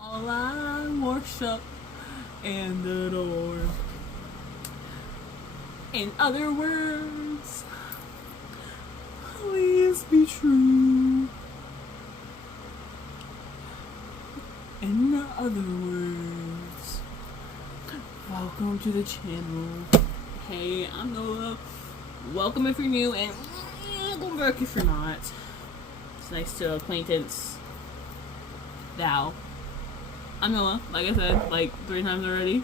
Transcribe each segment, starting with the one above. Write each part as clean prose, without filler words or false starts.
all I worship and adore. In other words, please be true. In other words, welcome to the channel. Hey, I'm Noah. Welcome if you're new, and welcome back if you're not. It's nice to acquaintance thou. I'm Noah, like I said, like 3 times already.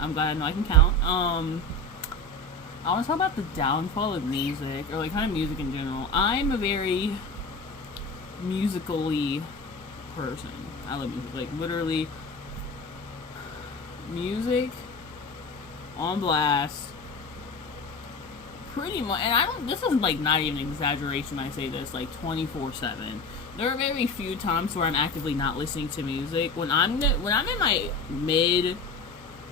I'm glad I know I can count. I want to talk about the downfall of music, or like kind of music in general. I'm a very musically person. I love music, like literally music on blast pretty much. And this is like not even an exaggeration when I say this, like 24/7. There are very few times where I'm actively not listening to music. When I'm in my mid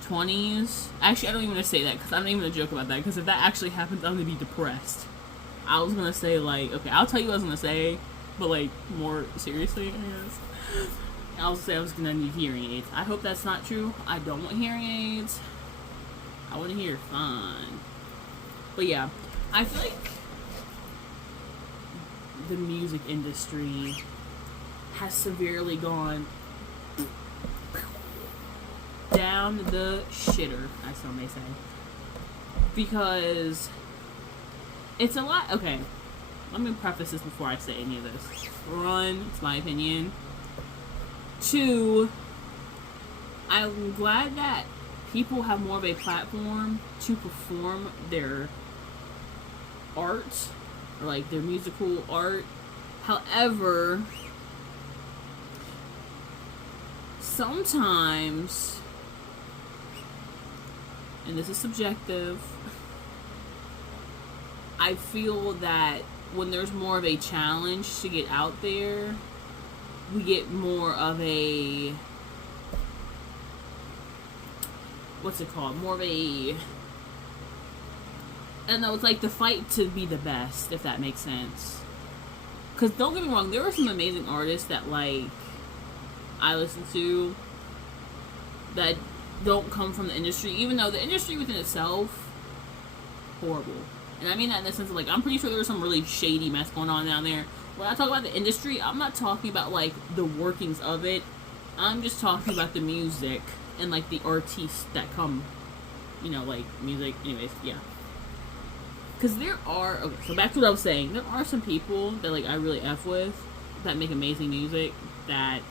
20s, actually I don't even want to say that because I'm not even gonna joke about that, because if that actually happens I'm gonna be depressed. I was gonna say, like, okay, I'll tell you what I was gonna say, but like more seriously, I guess. I was gonna need hearing aids. I hope that's not true. I don't want hearing aids. I want to hear fun. But yeah, I feel like the music industry has severely gone down the shitter, as some may say. Because it's a lot. Okay, let me preface this before I say any of this. 1, it's my opinion. 2, I'm glad that people have more of a platform to perform their art, or like their musical art. However, sometimes, and this is subjective, I feel that when there's more of a challenge to get out there, we get more of a, what's it called? More of a, I don't know, it's like the fight to be the best, if that makes sense. Because don't get me wrong, there are some amazing artists that, like, I listen to that don't come from the industry, even though the industry within itself, horrible. And I mean that in the sense of, like, I'm pretty sure there's some really shady mess going on down there. When I talk about the industry, I'm not talking about, like, the workings of it. I'm just talking about the music and, like, the artists that come, you know, like, music. Anyways, yeah. Because there are, okay, so back to what I was saying. There are some people that, like, I really F with that make amazing music that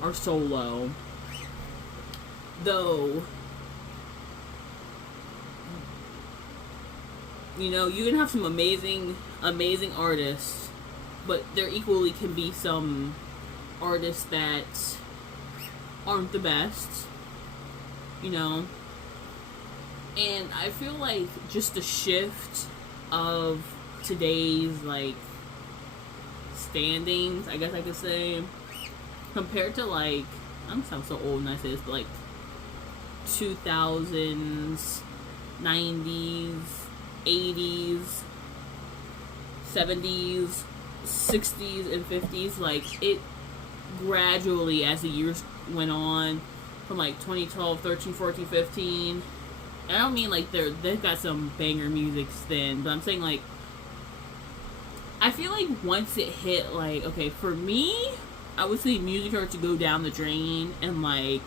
are solo. Though, you know, you can have some amazing artists, but there equally can be some artists that aren't the best, you know. And I feel like just the shift of today's, like, standings, I guess I could say, compared to, like, I'm sound so old when I say this, but like 2000s, 90s, 80s, 70s, 60s, and 50s, like, it gradually, as the years went on, from like 2012, 13, 14, 15, I don't mean like they've got some banger music then, but I'm saying, like, I feel like once it hit, like, okay, for me, I would say music started to go down the drain in like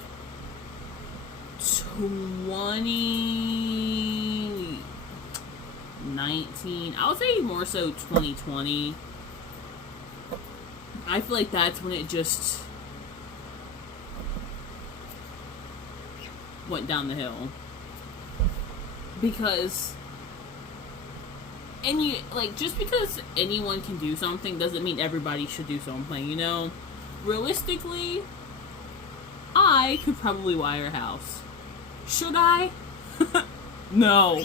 2019. I would say more so 2020. I feel like that's when it just went down the hill. Because, and you, like, just because anyone can do something doesn't mean everybody should do something, you know? Realistically, I could probably wire a house. Should I? No.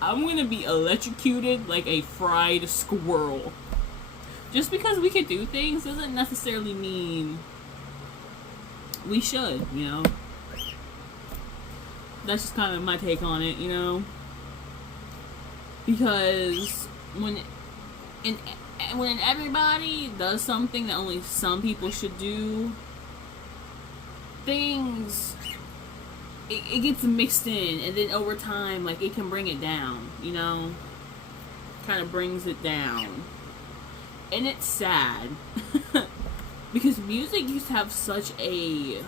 I'm gonna be electrocuted like a fried squirrel. Just because we can do things doesn't necessarily mean we should, you know? That's just kind of my take on it, you know? Because when in And when everybody does something that only some people should do, things it gets mixed in, and then over time, like, it can bring it down, you know, kind of brings it down, and it's sad because music used to have such a,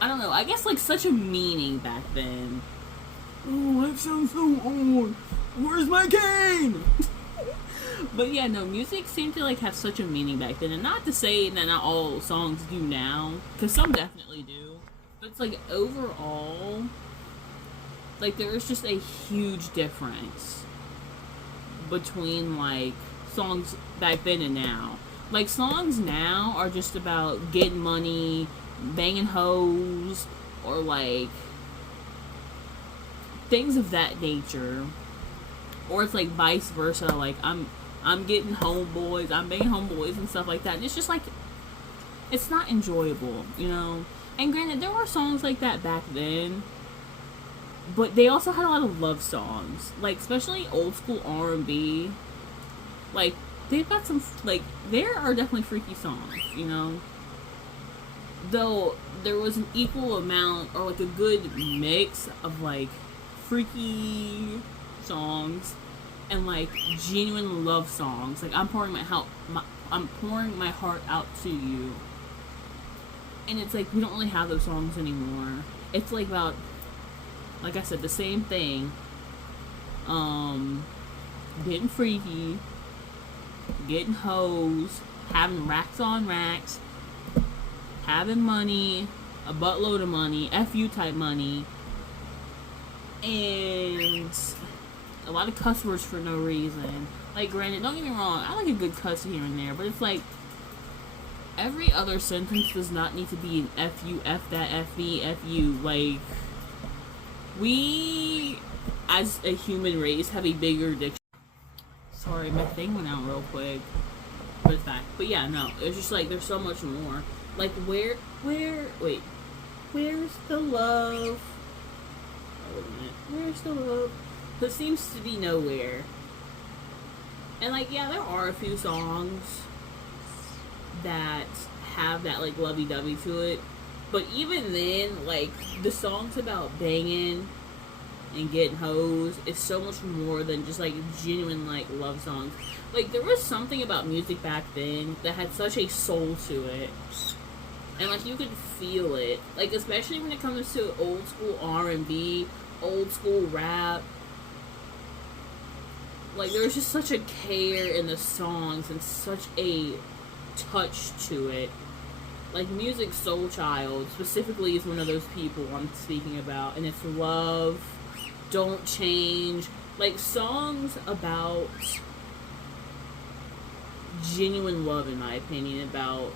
I don't know, I guess, like, such a meaning back then. Oh, that sounds so old. Where's my cane? But yeah, no, music seemed to, like, have such a meaning back then. And not to say that not all songs do now, because some definitely do. But it's like, overall, like, there's just a huge difference between, like, songs back then and now. Like, songs now are just about getting money, banging hoes, or, like, things of that nature. Or it's like vice versa, like, I'm getting homeboys, I'm banging homeboys and stuff like that. And it's just like, it's not enjoyable, you know? And granted, there were songs like that back then, but they also had a lot of love songs. Like, especially old school R&B. Like, they've got some, like, there are definitely freaky songs, you know? Though, there was an equal amount, or like a good mix of, like, freaky songs and, like, genuine love songs. Like, I'm pouring my heart out to you. And it's like, we don't really have those songs anymore. It's like about, like I said, the same thing. Getting freaky, getting hoes, having racks on racks, having money, a buttload of money, FU type money, and a lot of cuss words for no reason. Like, granted, don't get me wrong, I like a good cuss here and there, but it's like, every other sentence does not need to be an F you, F that, F me, F you. Like, we, as a human race, have a bigger dictionary. Sorry, my thing went out real quick. But it's back. But yeah, no, it's just like, there's so much more. Like, where's the love? Oh, wait a minute. Where's the love? It seems to be nowhere. And, like, yeah, there are a few songs that have that, like, lovey-dovey to it. But even then, like, the songs about banging and getting hoes is so much more than just, like, genuine, like, love songs. Like, there was something about music back then that had such a soul to it. And, like, you could feel it. Like, especially when it comes to old school R&B, old school rap. Like, there was just such a care in the songs and such a touch to it. Like, Musiq Soulchild specifically is one of those people I'm speaking about. And it's love, don't change. Like, songs about genuine love, in my opinion, about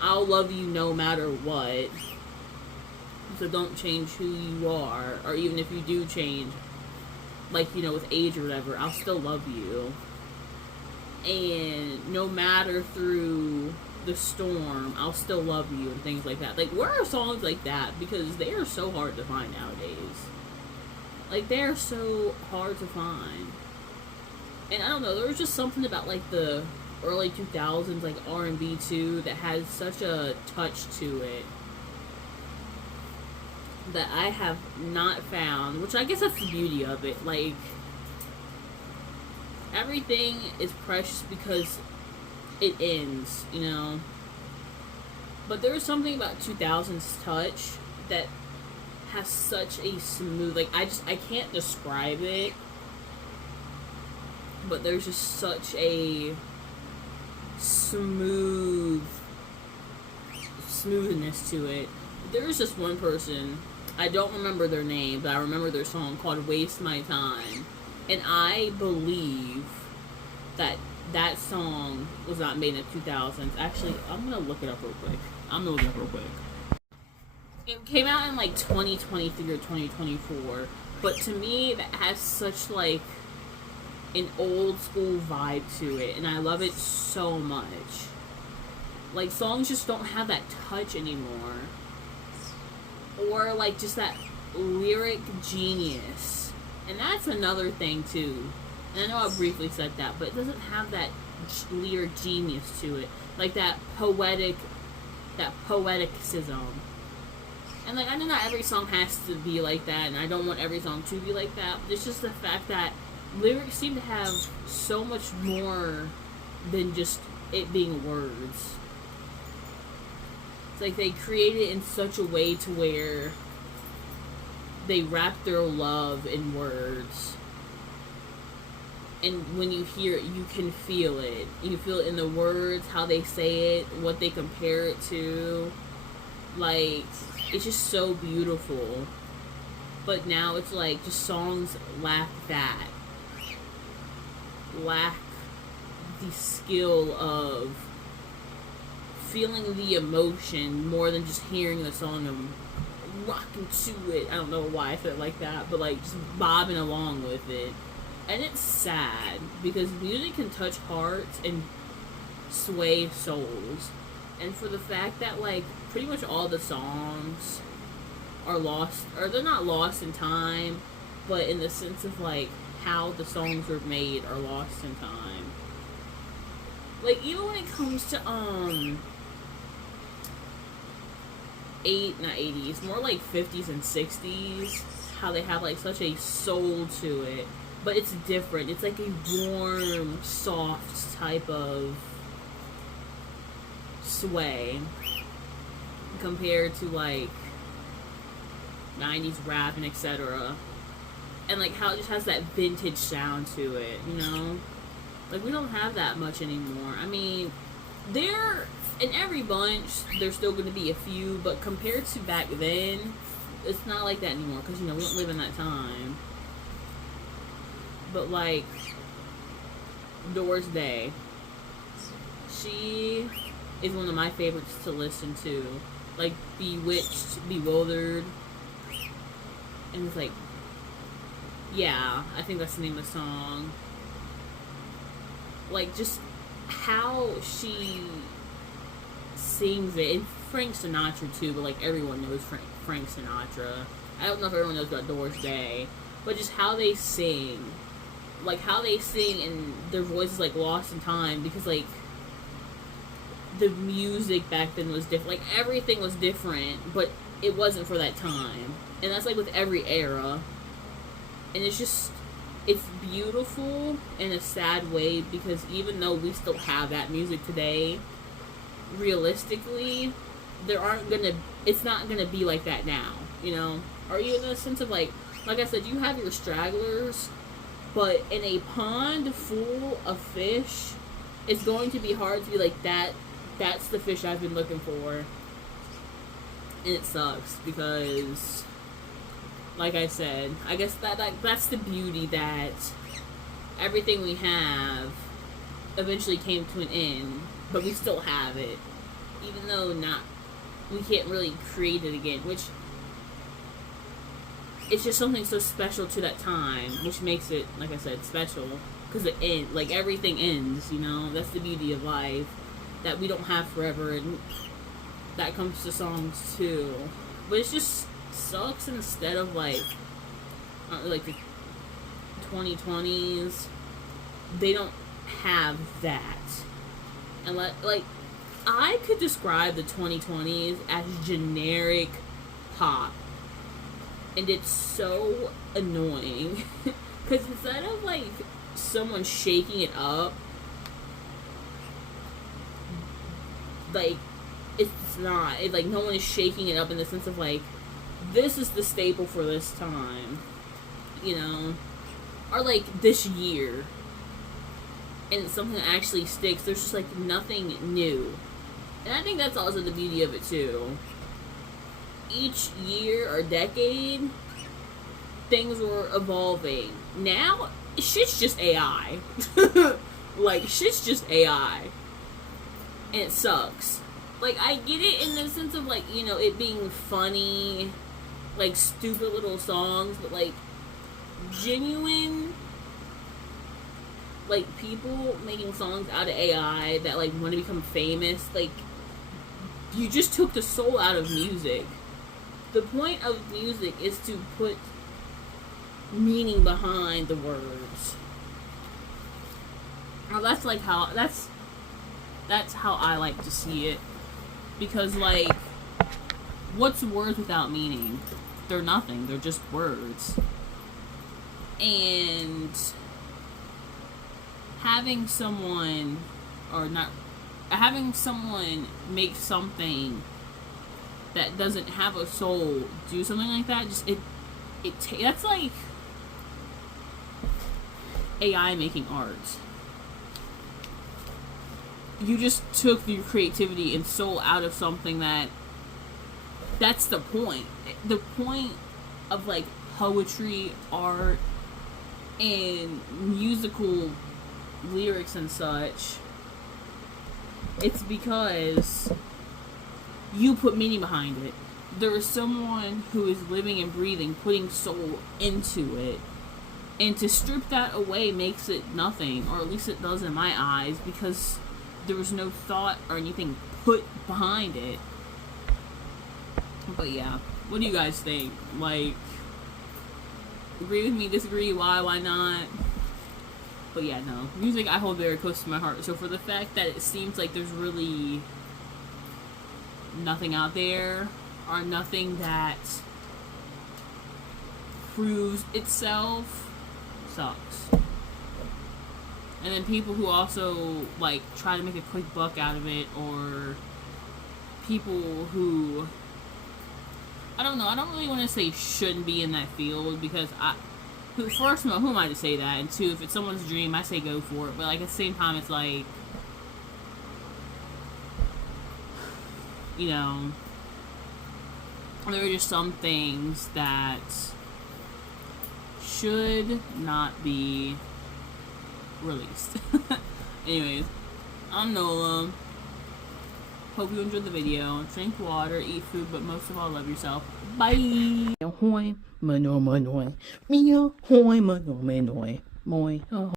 I'll love you no matter what, so don't change who you are, or even if you do change, like, you know, with age or whatever, I'll still love you, and no matter through the storm, I'll still love you, and things like that. Like, where are songs like that? Because they are so hard to find nowadays. Like, they are so hard to find. And I don't know, there was just something about, like, the early 2000s, like, R&B too, that has such a touch to it that I have not found, which I guess that's the beauty of it. Like, everything is precious because it ends, you know? But there was something about 2000s touch that has such a smooth, like, I can't describe it, but there's just such a smoothness to it. There's just one person, I don't remember their name, but I remember their song called Waste My Time, and I believe that that song was not made in the 2000s. Actually, I'm gonna look it up real quick. It came out in, like, 2023 or 2024, but to me, that has such, like, an old school vibe to it, and I love it so much. Like, songs just don't have that touch anymore, or, like, just that lyric genius. And that's another thing too. And I know I briefly said that, but it doesn't have that lyric genius to it, like that poeticism. And like, I know not every song has to be like that, and I don't want every song to be like that, but it's just the fact that lyrics seem to have so much more than just it being words. It's like they create it in such a way to where they wrap their love in words. And when you hear it, you can feel it. You feel it in the words, how they say it, what they compare it to. Like, it's just so beautiful. But now it's like, just songs lack that. Lack the skill of feeling the emotion more than just hearing the song and rocking to it. I don't know why I said it like that, but like just bobbing along with it. And it's sad because music can touch hearts and sway souls. And for the fact that like pretty much all the songs are lost, or they're not lost in time, but in the sense of like how the songs were made are lost in time. Like even when it comes to not 80s, more like 50s and 60s, how they have like such a soul to it, but it's different. It's like a warm, soft type of sway compared to like 90s rap and etc. And like how it just has that vintage sound to it, you know? Like we don't have that much anymore. I mean, there in every bunch there's still going to be a few, but compared to back then, it's not like that anymore because, you know, we don't live in that time. But like Doris Day, she is one of my favorites to listen to. Like Bewitched, Bewildered, and it's like, yeah, I think that's the name of the song. Like just how she sings it, and Frank Sinatra too, but like everyone knows Frank Sinatra. I don't know if everyone knows about Doris Day, but just how they sing, like how they sing and their voice is like lost in time because like the music back then was different. Like everything was different, but it wasn't for that time. And that's like with every era. And it's just, it's beautiful in a sad way because even though we still have that music today, realistically, it's not gonna be like that now, you know? Or even in a sense of like I said, you have your stragglers, but in a pond full of fish, it's going to be hard to be like that's the fish I've been looking for. And it sucks because, like I said, I guess that's the beauty, that everything we have eventually came to an end, but we still have it, even though we can't really create it again, which it's just something so special to that time, which makes it, like I said, special, because it ends, like everything ends, you know. That's the beauty of life, that we don't have forever, and that comes to songs too. But it just sucks instead of like the 2020s, they don't have that. And like I could describe the 2020s as generic pop, and it's so annoying because instead of like someone shaking it up, like it's not. Like no one is shaking it up in the sense of like, this is the staple for this time, you know, or like this year, and it's something that actually sticks. There's just like nothing new, and I think that's also the beauty of it too. Each year or decade, things were evolving. Now, shit's just AI. Like, shit's just AI. And it sucks. Like, I get it in the sense of, like, you know, it being funny, like, stupid little songs, but, like, genuine, like, people making songs out of AI that, like, want to become famous, like, you just took the soul out of music. The point of music is to put meaning behind the words. That's like how that's how I like to see it, because like, what's words without meaning? They're nothing. They're just words. And having someone make something that doesn't have a soul do something like that, just that's like AI making art. You just took your creativity and soul out of something that's the point. The point of like poetry, art, and musical lyrics and such. It's because you put meaning behind it. There is someone who is living and breathing, putting soul into it. And to strip that away makes it nothing, or at least it does in my eyes, because there was no thought or anything put behind it. But yeah, what do you guys think? Like, agree with me, disagree, why not? But yeah, no. Music I hold very close to my heart. So for the fact that it seems like there's really nothing out there, or nothing that proves itself, sucks. And then people who also like try to make a quick buck out of it, or people who, I don't know, I don't really want to say shouldn't be in that field, because first of all, who am I to say that? And two, if it's someone's dream, I say go for it. But like at the same time, it's like, you know, there are just some things that should not be released. Anyways, I'm Nola. Hope you enjoyed the video. Drink water, eat food, but most of all, love yourself. Bye.